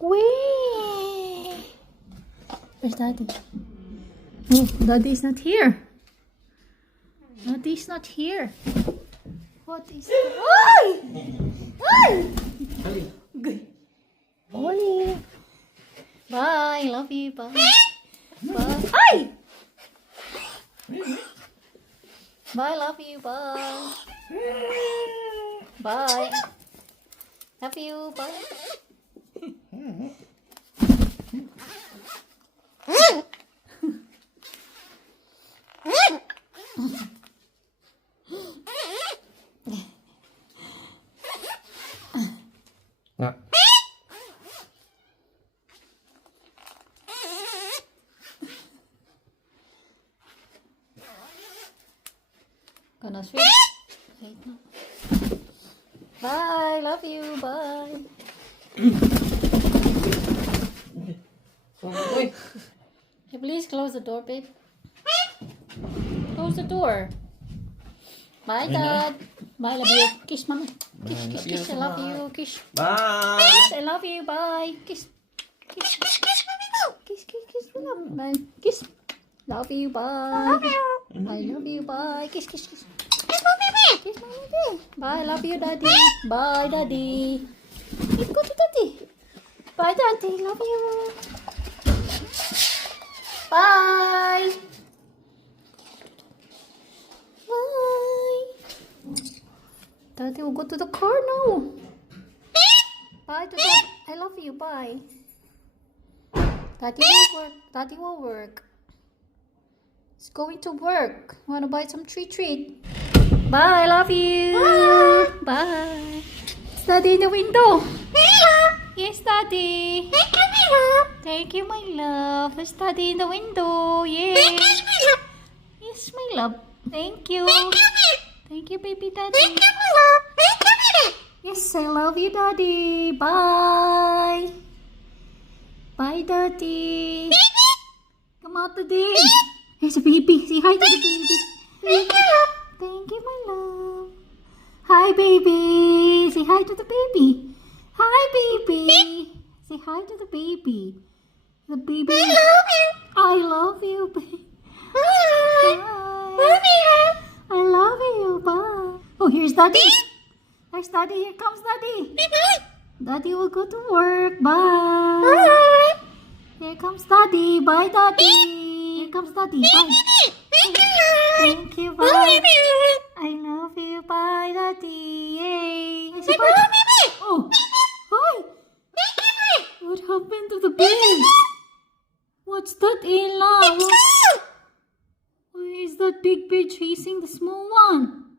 Wee. Where's Daddy? Oh, Daddy's not here. Daddy's not here. What is that? Ay! Ay! Good morning. Bye. Love you. Bye. Bye. Ay! Bye. Love you. Bye. Bye. Love you. Bye. Ja. Gonna switch. Bye. Love you. Bye. Oi. Hey, please close the door, babe. Close the door. Bye, Dad. Bye, love you. Kiss, mommy. Kiss, kiss, kiss. I love you. Kiss. Bye. Kiss. I love you. Bye. Kiss. Kiss. Kiss. Kiss. Kiss. Kiss. Kiss. Bye. Kiss. Love you. Bye. I love you. Bye. Kiss. Kiss. Kiss. Kiss, mommy. Bye. Love you, Daddy. Bye, Daddy. Go to Daddy. Bye, Daddy. Love you. Bye. Bye. Daddy will go to the car now. Bye to Dad. I love you. Bye. Daddy will work. Daddy will work. He's going to work. Want to buy some treat? Bye. I love you. Bye. Is Daddy in the window? Yes, Daddy. Thank you, my love. There's Daddy in the window. Yes. Yes, my love. Thank you. Thank you, baby Daddy. Yes, I love you, Daddy. Bye. Bye, Daddy. Come out, Daddy. There's a baby. Say hi to the baby. Thank you, my love. Hi, baby. Say hi to the baby. Hi, baby. Say hi to the baby. The baby. I love you, baby. Bye. I love you. Bye. Oh, here's Daddy. There's Daddy. Here comes Daddy. Daddy will go to work. Bye. Here comes Daddy. Bye, Daddy. Here comes Daddy. Bye. Thank you. Bye. I love you. Bye, Daddy. Yay. I say bye. Oh. Hi. What happened to the bed? What's that, Ella? Why is that big bed chasing the small one?